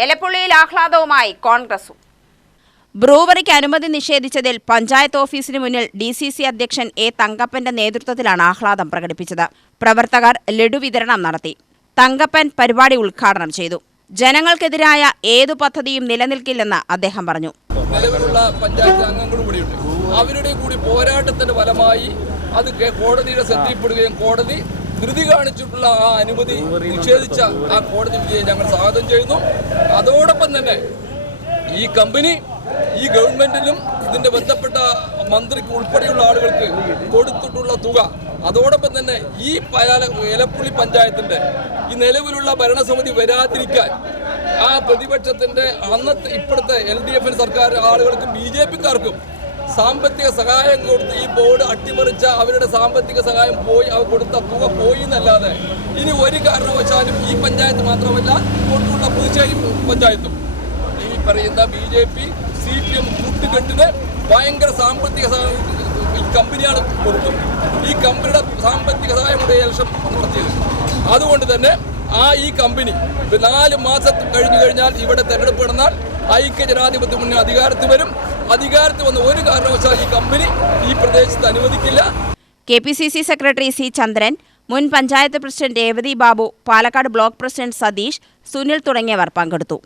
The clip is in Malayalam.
എലപ്പുള്ളിയിൽ ആഹ്ലാദവുമായി കോൺഗ്രസും. ബ്രൂവറിക്ക് അനുമതി നിഷേധിച്ചതിൽ പഞ്ചായത്ത് ഓഫീസിന് മുന്നിൽ DCC അധ്യക്ഷൻ A. തങ്കപ്പന്റെ നേതൃത്വത്തിലാണ് ആഹ്ലാദം പ്രകടിപ്പിച്ചത്. പ്രവർത്തകർ ലഡു വിതരണം നടത്തി. തങ്കപ്പൻ പരിപാടി ഉദ്ഘാടനം ചെയ്തു. ജനങ്ങൾക്കെതിരായ ഏതു പദ്ധതിയും നിലനിൽക്കില്ലെന്ന് അദ്ദേഹം പറഞ്ഞു. നിലവിലുള്ള പഞ്ചായത്ത് അംഗങ്ങളും കൂടിയുണ്ട്. അവരുടെ കൂടി പോരാട്ടത്തിന്റെ ഫലമായി അത് കോടതിയുടെ ശ്രദ്ധയിൽപ്പെടുകയും കോടതി ധൃതി കാണിച്ചിട്ടുള്ള ആ അനുമതി നിഷേധിച്ച ആ കോടതി വിധിയെ ഞങ്ങൾ സ്വാഗതം ചെയ്യുന്നു. അതോടൊപ്പം തന്നെ ഈ കമ്പനി ഈ ഗവൺമെന്റിലും ഇതിന്റെ ബന്ധപ്പെട്ട മന്ത്രിക്ക് ഉൾപ്പെടെയുള്ള ആളുകൾക്ക് കൊടുത്തിട്ടുള്ള തുക, അതോടൊപ്പം തന്നെ ഈ എലപ്പുള്ളി പഞ്ചായത്തിന്റെ ഈ നിലവിലുള്ള ഭരണസമിതി വരാതിരിക്കാൻ ആ പ്രതിപക്ഷത്തിന്റെ അന്നത്തെ ഇപ്പോഴത്തെ LDF സർക്കാർ ആളുകൾക്കും BJPക്കാർക്കും സാമ്പത്തിക സഹായം കൊടുത്ത് ഈ ബോർഡ് അട്ടിമറിച്ച അവരുടെ സാമ്പത്തിക സഹായം പോയി അവർ കൊടുത്ത തുക പോയി എന്നല്ലാതെ ഇനി ഒരു കാരണവശാലും ഈ പഞ്ചായത്ത് മാത്രമല്ല ഇങ്ങോട്ടുള്ള പുതുച്ചേരി പഞ്ചായത്തും ഈ പറയുന്ന BJP CPM കൂട്ടുകെട്ടിന് ഭയങ്കര സാമ്പത്തിക സഹായം ഈ കമ്പനിയാണ് കൊടുത്തത്. ഈ കമ്പനിയുടെ സാമ്പത്തിക സഹായം കൂടെ ലക്ഷം നടത്തിയത്. അതുകൊണ്ട് തന്നെ ഈ കമ്പനി 4 മാസം കഴിഞ്ഞു കഴിഞ്ഞാൽ ഇവിടെ തെരഞ്ഞെടുപ്പ് നടന്നാൽ ഐക്യ ജനാധിപത്യ മുന്നണി അധികാരത്തിൽ വരും. അധികാരത്തിൽ വന്ന ഒരു കാരണവശാൽ ഈ കമ്പനി ഈ പ്രദേശത്ത് അനുവദിക്കില്ല. KPCC secretary C. ചന്ദ്രൻ, മുൻ panchayat president Revathi Babu, Palakkad block president Satheesh, Sunil തുടങ്ങിയവർ പങ്കെടുത്തു.